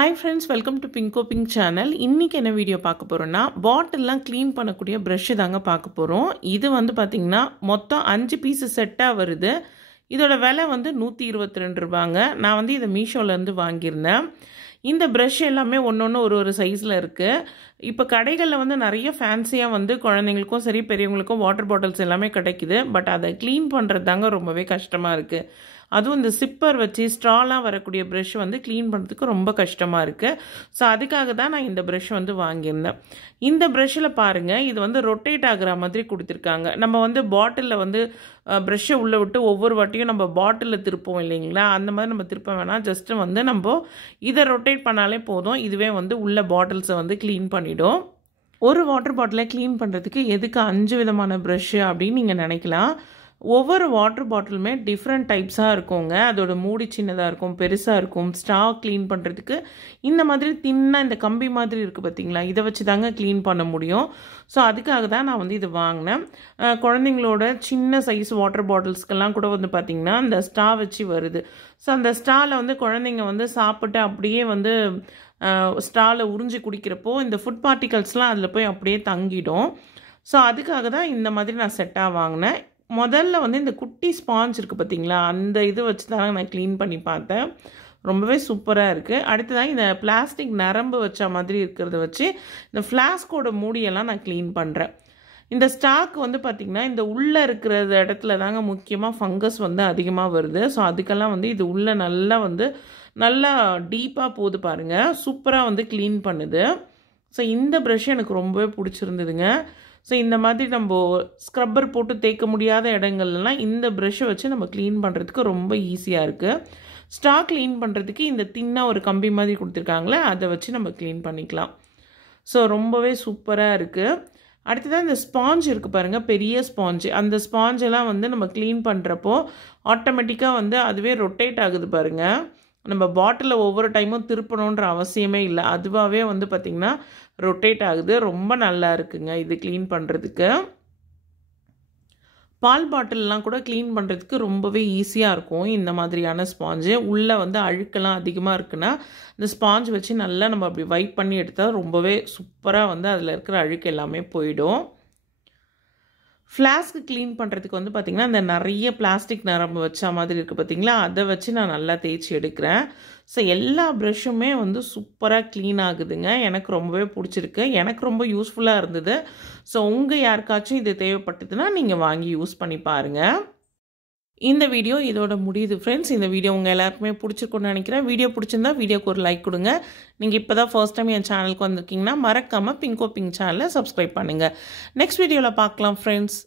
Hi friends, welcome to Pinko Pink channel. இன்னைக்கு என்ன video பார்க்க போறோம்னா பாட்டில்லாம் க்ளீன் பண்ணக்கூடிய பிரஷ் தாங்க பார்க்க போறோம். இது வந்து பாத்தீங்கன்னா மொத்தம் 5 பீஸ் செட்டா வருது. இதோட விலை வந்து 122 ரூபாங்க. நான் வந்து இத மீஷோல இருந்து வாங்கியிருந்தேன். இந்த பிரஷ் எல்லாமே ஒன்னொன்னு ஒரு சைஸ்ல இருக்கு. இப்போ கடைகள்ல வந்து நிறைய ஃபேன்சியா வந்து குழந்தைகளுக்கும் சரி பெரியவங்களுக்கும் வாட்டர் பாட்டில்ஸ் எல்லாமே கிடைக்குது. பட் அதை க்ளீன் பண்றது தாங்க ரொம்பவே கஷ்டமா இருக்கு. அதுவும் இந்த சிப்பர் வச்சு ஸ்ட்ராலாம் வரக்கூடிய ப்ரஷ் வந்து க்ளீன் பண்ணுறதுக்கு ரொம்ப கஷ்டமாக இருக்குது. ஸோ அதுக்காக தான் நான் இந்த ப்ரஷ் வந்து வாங்கியிருந்தேன். இந்த ப்ரஷ்ஷில் பாருங்கள், இது வந்து ரொட்டேட் ஆகிற மாதிரி கொடுத்துருக்காங்க. நம்ம வந்து பாட்டிலில் வந்து ப்ரஷ்ஷை உள்ளே விட்டு ஒவ்வொரு வாட்டியும் நம்ம பாட்டிலில் திருப்போம் இல்லைங்களா, அந்த மாதிரி நம்ம திருப்ப வேணாம். ஜஸ்ட்டு வந்து நம்ம இதை ரொட்டேட் பண்ணாலே போதும், இதுவே வந்து உள்ள பாட்டில்ஸை வந்து க்ளீன் பண்ணிடும். ஒரு வாட்டர் பாட்டிலை க்ளீன் பண்ணுறதுக்கு எதுக்கு 5 விதமான ப்ரஷ்ஷு அப்படின்னு நீங்கள் நினைக்கலாம். ஒவ்வொரு வாட்டர் பாட்டிலுமே டிஃப்ரெண்ட் டைப்ஸாக இருக்குங்க. அதோட மூடி சின்னதாக இருக்கும், பெருசாக இருக்கும். ஸ்ட்ரா க்ளீன் பண்ணுறதுக்கு இந்த மாதிரி தின்னாக இந்த கம்பி மாதிரி இருக்குது பார்த்தீங்களா, இதை வச்சு தாங்க க்ளீன் பண்ண முடியும். ஸோ அதுக்காக தான் நான் வந்து இது வாங்கினேன். குழந்தைங்களோட சின்ன சைஸ் வாட்டர் பாட்டில்ஸ்க்கெல்லாம் கூட வந்து பார்த்திங்கன்னா இந்த ஸ்ட்ரா வச்சு வருது. ஸோ அந்த ஸ்ட்ராவில் வந்து குழந்தைங்க வந்து சாப்பிட்டு அப்படியே வந்து ஸ்ட்ராவில் உறிஞ்சி குடிக்கிறப்போ இந்த ஃபுட் பார்ட்டிகல்ஸ்லாம் அதில் போய் அப்படியே தங்கிடும். ஸோ அதுக்காக தான் இந்த மாதிரி நான் செட்டாக வாங்கினேன். முதல்ல வந்து இந்த குட்டி ஸ்பாஞ்ச் இருக்குது பார்த்தீங்களா, அந்த இது வச்சு தான் நான் க்ளீன் பண்ணி பார்த்தேன். ரொம்பவே சூப்பராக இருக்குது. அடுத்ததான் இந்த பிளாஸ்டிக் நரம்பு வச்ச மாதிரி இருக்கிறத வச்சு இந்த ஃப்ளாஸ்கோட மூடியெல்லாம் நான் க்ளீன் பண்ணுறேன். இந்த ஸ்டாக் வந்து பார்த்திங்கன்னா இந்த உள்ளே இருக்கிற இடத்துல தாங்க முக்கியமாக ஃபங்கஸ் வந்து அதிகமாக வருது. ஸோ அதுக்கெல்லாம் வந்து இது உள்ளே நல்லா டீப்பாக போகுது பாருங்கள், சூப்பராக வந்து க்ளீன் பண்ணுது. ஸோ இந்த ப்ரஷ் எனக்கு ரொம்பவே பிடிச்சிருந்ததுங்க. ஸோ இந்த மாதிரி நம்ம ஸ்க்ரப்பர் போட்டு தேய்க்க முடியாத இடங்கள்லாம் இந்த ப்ரஷ்ஷை வச்சு நம்ம க்ளீன் பண்ணுறதுக்கு ரொம்ப ஈஸியாக இருக்குது. ஸ்டாக் க்ளீன் பண்ணுறதுக்கு இந்த தின்னாக ஒரு கம்பி மாதிரி கொடுத்துருக்காங்களே, அதை வச்சு நம்ம க்ளீன் பண்ணிக்கலாம். ஸோ ரொம்பவே சூப்பராக இருக்குது. அடுத்ததான் இந்த ஸ்பாஞ்ச் இருக்குது பாருங்கள், பெரிய ஸ்பாஞ்சு. அந்த ஸ்பாஞ்செல்லாம் வந்து நம்ம க்ளீன் பண்ணுறப்போ ஆட்டோமேட்டிக்காக வந்து அதுவே ரொட்டேட் ஆகுது பாருங்கள். நம்ம பாட்டிலில் ஒவ்வொரு டைமும் திருப்பணுன்ற அவசியமே இல்லை, அதுவாகவே வந்து பார்த்திங்கன்னா ரொட்டேட் ஆகுது. ரொம்ப நல்லா இருக்குங்க இது க்ளீன் பண்ணுறதுக்கு. பால் பாட்டிலெலாம் கூட க்ளீன் பண்ணுறதுக்கு ரொம்பவே ஈஸியாக இருக்கும் இந்த மாதிரியான ஸ்பாஞ்சு. உள்ளே வந்து அழுக்கெல்லாம் அதிகமாக இருக்குன்னா இந்த ஸ்பாஞ்ச் வச்சு நல்லா நம்ம அப்படி வைப் பண்ணி எடுத்தால் ரொம்பவே சூப்பராக வந்து அதில் இருக்கிற அழுக்கு எல்லாமே போயிடும். ஃப்ளாஸ்க்கு க்ளீன் பண்ணுறதுக்கு வந்து பார்த்திங்கன்னா இந்த நிறைய பிளாஸ்டிக் நரம்பு வச்ச மாதிரி இருக்குது பார்த்திங்களா, அதை வச்சு நான் நல்லா தேய்ச்சி எடுக்கிறேன். ஸோ எல்லா ப்ரஷ்ஷுமே வந்து சூப்பராக க்ளீன் ஆகுதுங்க. எனக்கு ரொம்பவே பிடிச்சிருக்கு, எனக்கு ரொம்ப யூஸ்ஃபுல்லாக இருந்தது. ஸோ உங்கள் யாருக்காச்சும் இது தேவைப்பட்டதுன்னா நீங்கள் வாங்கி யூஸ் பண்ணி பாருங்கள். இந்த வீடியோ இதோட முடியுது ஃப்ரெண்ட்ஸ். இந்த வீடியோ உங்கள் எல்லாருக்குமே பிடிச்சிருக்குன்னு நினைக்கிறேன். வீடியோ பிடிச்சிருந்தா வீடியோக்கு ஒரு லைக் கொடுங்க. நீங்கள் இப்போ தான் ஃபர்ஸ்ட் டைம் என் சேனலுக்கு வந்திருக்கீங்கன்னா மறக்காமல் பிங்கோ பிங்க் சேனலை சப்ஸ்கிரைப் பண்ணுங்கள். நெக்ஸ்ட் வீடியோவில் பார்க்கலாம் ஃப்ரெண்ட்ஸ்.